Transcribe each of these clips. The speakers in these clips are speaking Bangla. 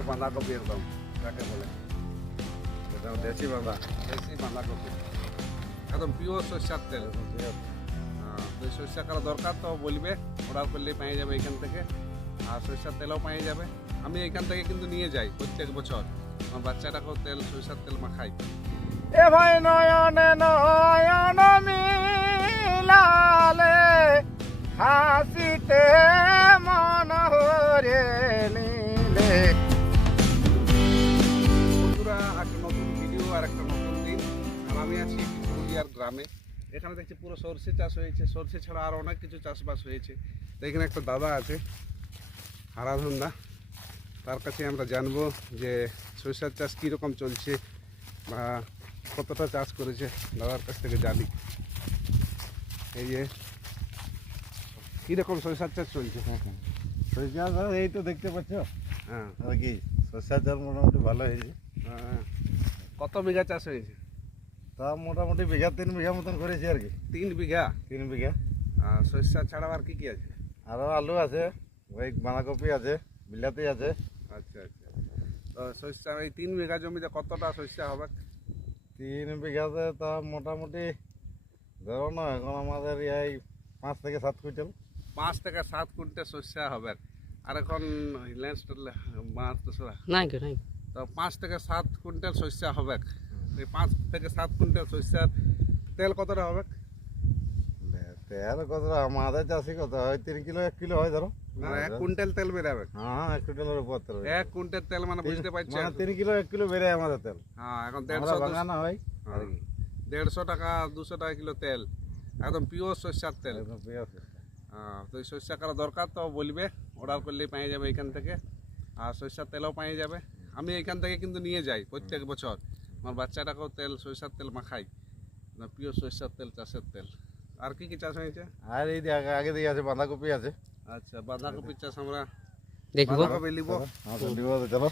পিওর বাঁধাকপি একদম যাকে বলে। একদম দেশি বাঁধা দেশি বাঁধাকপি একদম পিওর সরষার তেল। হ্যাঁ, তো সরষা কারও দরকার তো বলবে অর্ডার করলেই পেয়ে যাবে এখান থেকে। আর সরষার তেলও পেয়ে যাবে। আমি এখান থেকে কিন্তু নিয়ে যাই প্রত্যেক বছর। আমার বাচ্চাটাকেও তেল সরষার তেল মাখাই। এ ভাই নয়নে নয়ন মিলালে হাসিতে গ্রামে। এখানে দেখছি পুরো সর্ষে চাষ হয়েছে। সর্ষে ছাড়া আর অনেক কিছু চাষবাস হয়েছে। তো এখানে একটা দাদা আছে হারাধন দা তার কাছে আমরা জানব যে সরিষার চাষ কীরকম চলছে বা কতটা চাষ করেছে। দাদার কাছ থেকে জানি। এই যে কীরকম সরিষার চাষ চলছে? সরিষা চাষ এই তো দেখতে পাচ্ছ? হ্যাঁ। আর কি? সরিষা চাষ মোটামুটি ভালো হয়েছে। হ্যাঁ। কত বিঘা চাষ হয়েছে? তা মোটামুটি বিঘা তিন বিঘা মতন করেছি আর কি। তিন বিঘা? তিন বিঘা। আর সরিষা ছাড়া আর কি কি আছে? আরও আলু আছে ওই বাঁধাকপি আছে বিলাতি আছে। আচ্ছা আচ্ছা। তো সরিষা এই তিন বিঘা জমিতে কতটা সরিষা হবে? তিন বিঘাতে তা মোটামুটি ধরো না এখন আমাদের এই পাঁচ থেকে সাত কুইন্টাল। পাঁচ থেকে সাত কুইন্টাল সরিষা হবে। আর এখন ল্যান্স মাছ তো নাই নাই তো পাঁচ থেকে সাত কুইন্টাল সরিষা হবে। পাঁচ থেকে সাত কুইন্টাল সরিষার তেল কতটা হবে? তেল কত আমাদের চাষি কত হয়? তিন কিলো এক কিলো হয় ধরো। মানে এক কুইন্টাল তেল বেরাবে হ্যাঁ এক কুইন্টালের উপর তেল এক কুইন্টাল তেল মানে বুঝতে পারছেন? মানে তিন কিলো এক কিলো বেড়ে আমাদের তেল। হ্যাঁ এখন দেড়শো বাগানো হয় আর কি। দেড়শো টাকা দুশো টাকা কিলো তেল। একদম পিওর সরিষার তেল। একদম পেঁয়াজ। হ্যাঁ, তো এই সরিষা কারও দরকার তো বলবে। অর্ডার করলেই পেয়ে যাবে এখান থেকে। আর সরিষার তেলও পেয়ে যাবে। আমি এখান থেকে কিন্তু নিয়ে যাই প্রত্যেক বছর। আমার বাচ্চাটাকেও তেল সরিষার তেল মাখাই না প্রিয় সরিষার তেল চাষের তেল। আর কি কি চাষ হয়েছে? আর এই আগে- আগে দিকে আছে বাঁধাকপি আছে। আচ্ছা বাঁধাকপির চাষ আমরা দেখব। বাঁধাকপি নিব হ্যাঁ, চলো।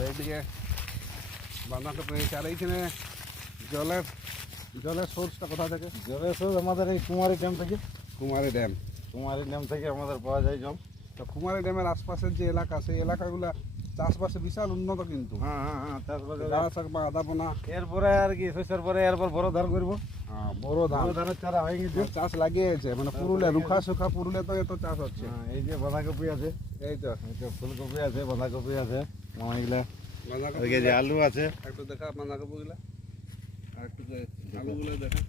এইদিকে বাঁধাকপি হয়েছে আর এইখানে জলের জলের সোর্সটা কোথা থেকে? জলের সোর্স আমাদের এই কুমারী ড্যাম থেকে। কুমারী ড্যাম কুমারী ড্যাম থেকে আমাদের পাওয়া যায় জল। তো কুমারী ড্যামের আশপাশের যে এলাকা সেই এলাকাগুলা চাষবাসে বিশাল উন্নত কিন্তু। হ্যাঁ হ্যাঁ হ্যাঁ চাষবাস লাল শাক বা আদা পোনা। এরপরে আর কি শস্যের পরে এরপর বড় ধান করব। হ্যাঁ, বড় ধান। ধানের চারা হয়ে গেছে। চাষ লাগিয়েছে মানে পুরুলিয়া রুখা সুখা পুরুলিয়া তো এত চাষ হচ্ছে। হ্যাঁ, এই যে বাঁধাকপি আছে। এই তো। এই ফুলকপি আছে বাঁধাকপি আছে এগুলা বাঁধাকপি যে আলু আছে। একটু দেখা বাঁধাকপিগুলা। আর একটু আলুগুলো দেখা।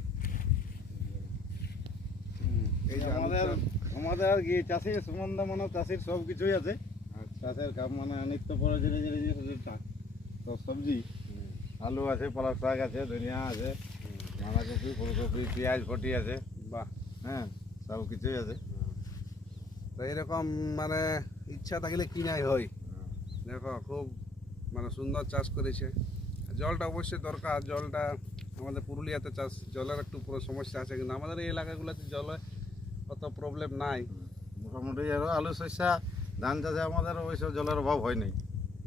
হুম, এই যে আমাদের আমাদের আর কি চাষি সম্বন্ধ মানে চাষির সব কিছুই আছে। চাষের কাম মানে নিত্য প্রয়োজনীয় জিনিস তো সবজি আলু আছে পালক শাক আছে ধনিয়া আছে বাঁধাকপি ফুলকপি পেঁয়াজ ফটি আছে। বাহ। হ্যাঁ সব কিছুই আছে। তো এরকম মানে ইচ্ছা থাকলে কিনাই হয়। দেখো খুব মানে সুন্দর চাষ করেছে। জলটা অবশ্যই দরকার। জলটা আমাদের পুরুলিয়াতে চাষ জলের একটু পুরো সমস্যা আছে কিন্তু আমাদের এই এলাকাগুলোতে জলে অত প্রবলেম নাই। মোটামুটি আরও আলু শস্যা ধান চাষে আমাদের ওইসব জলের অভাব হয় নাই।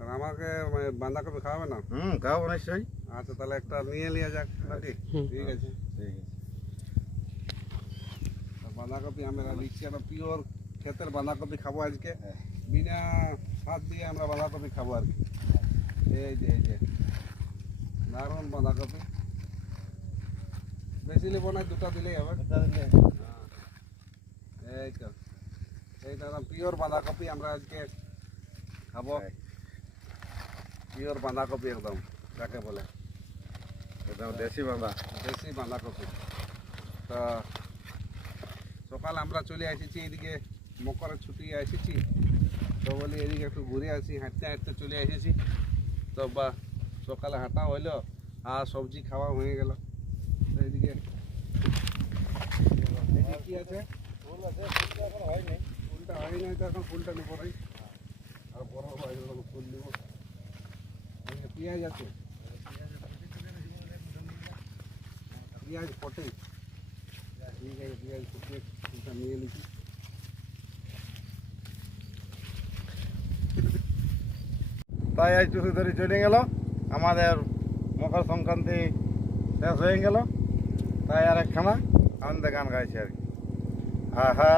আর আমাকে মানে বাঁধাকপি খাওয়াবে না? হুম খাও নিশ্চয়ই। আচ্ছা তাহলে একটা নিয়ে নিয়ে যাক নাকি। ঠিক আছে। ঠিক আছে। বাঁধাকপি আমরা লিখছি একটা পিওর ক্ষেতের বাঁধাকপি খাব আজকে। বিনা সার দিয়ে আমরা বাঁধাকপি খাব আর কি। এই যে এই যে দারুণ বাঁধাকপি। বেশি নেব না দুটো দিলেই হবে। এই তো। এইটা পিওর বাঁধাকপি আমরা আজকে খাব। পিওর বাঁধাকপি একদম কাকে বলে। একদম দেশি বাঁধা। দেশি বাঁধাকপি। তো সকালে আমরা চলে এসেছি এদিকে মকরের ছুটি এসেছি। তো বলি এদিকে একটু ঘুরে আসি হাঁটতে হাঁটতে চলে এসেছি। তো বা সকালে হাঁটা হইল আর সবজি খাওয়া হয়ে গেল। এদিকে কি আছে? ফুল আছে ফুলটা এখন হয়নি। এখন ফুলটা আর ফুল নেব। আছে। পেঁয়াজ ঠিক আছে পেঁয়াজ ফুলটা নিয়ে নিচ্ছি তাই আজ টুসু ধরে চলে গেল। আমাদের মকর সংক্রান্তি শেষ হয়ে গেল। তাই আর একখানা আনন্দে গান গাইছে আর কি। আহা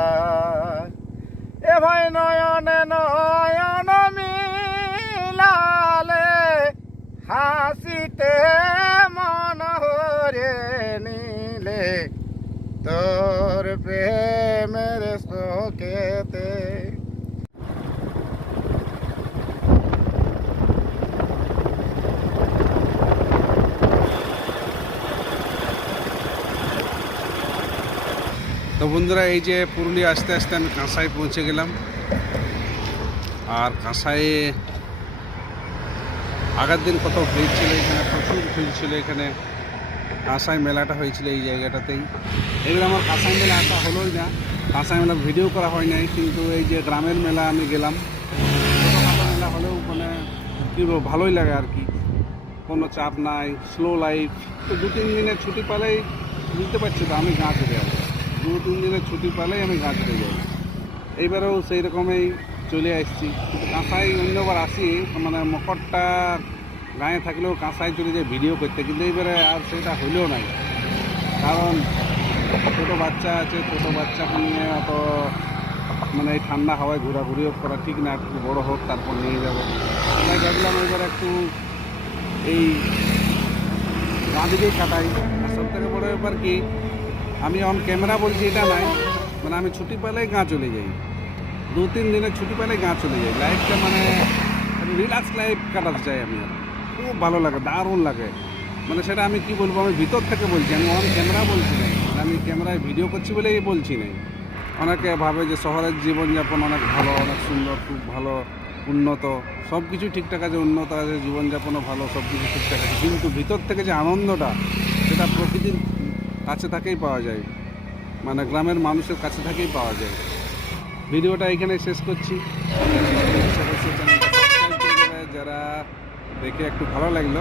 এ ভাই নয়নে নয়ন মিলালে হাসিতে মন হরে নিলে তোর প্রেমের শোকেতে তো বন্ধুরা, এই যে পুরুলিয়া আস্তে আস্তে আমি কাঁসাই পৌঁছে গেলাম। আর কাঁসাইয়ে আগের দিন কত ভিড় ছিল এখানে প্রচুর ভিড় ছিল এখানে। কাঁসাই মেলাটা হয়েছিল এই জায়গাটাতেই। এবার আমার কাঁসাই মেলা আসা হলোই না। কাঁসাই মেলা ভিডিও করা হয় নাই, কিন্তু এই যে গ্রামের মেলা আমি গেলাম। মেলা হলেও মানে কী ভালোই লাগে আর কি। কোনো চাপ নাই স্লো লাইফ তো দু তিন দিনের ছুটি পালেই বুঝতে পারছি তো আমি গাঁ চলে যাব দু তিন দিনের ছুটি পেলেই আমি গাঁ চলে যাব। এইবারেও সেই রকমই চলে আসছি। কিন্তু কাঁসাই অন্যবার আসি মানে মকরটা গায়ে থাকলেও কাঁসাই চলে যায় ভিডিও করতে, কিন্তু এইবারে আর সেটা হইলেও নাই। কারণ ছোটো বাচ্চা আছে, ছোটো বাচ্চাকে নিয়ে অত মানে এই ঠান্ডা হাওয়ায় ঘোরাঘুরিও করা ঠিক না, একটু বড়ো হোক, তারপর নিয়ে যাব। তাই ভাবলাম এবার একটু এই গাঁ দিকেই কাটাই। সব থেকে বড়ো ব্যাপার কি আমি অন ক্যামেরা বলছি এটা নাই মানে আমি ছুটি পেলেই গাঁ চলে যাই। দু তিন দিনের ছুটি পেলেই গাঁ চলে যাই। লাইফটা মানে রিল্যাক্স লাইফ কাটাতে চাই আমি খুব ভালো লাগে, দারুণ লাগে। মানে সেটা আমি কি বলব, আমি ভিতর থেকে বলছি, আমি অন ক্যামেরা বলছি না। মানে আমি ক্যামেরায় ভিডিও করছি বলেই বলছি না। অনেকে ভাবে যে শহরের জীবনযাপন অনেক ভালো, অনেক সুন্দর, খুব ভালো, উন্নত। সব কিছু ঠিকঠাক আছে, উন্নত আছে, জীবনযাপনও ভালো সব কিছু ঠিকঠাক আছে। কিন্তু ভিতর থেকে যে আনন্দটা, সেটা প্রকৃতির কাছে থাকেই পাওয়া যায়। মানে গ্রামের মানুষের কাছে থাকেই পাওয়া যায়। ভিডিওটা এখানে শেষ করছি। যারা দেখে একটু ভালো লাগল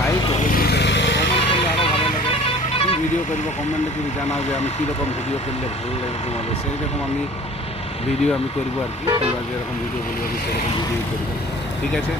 লাইক কমেন্ট করলে আরও ভালো লাগে। কী ভিডিও করব কমেন্টে যদি জানাও যে আমি কীরকম ভিডিও করলে ভালো লাগে তোমাদের। সেই রকম আমি ভিডিও আমি করব আর কি। তোমরা যেরকম ভিডিও বলব আমি সেরকম ভিডিও করব। ঠিক আছে?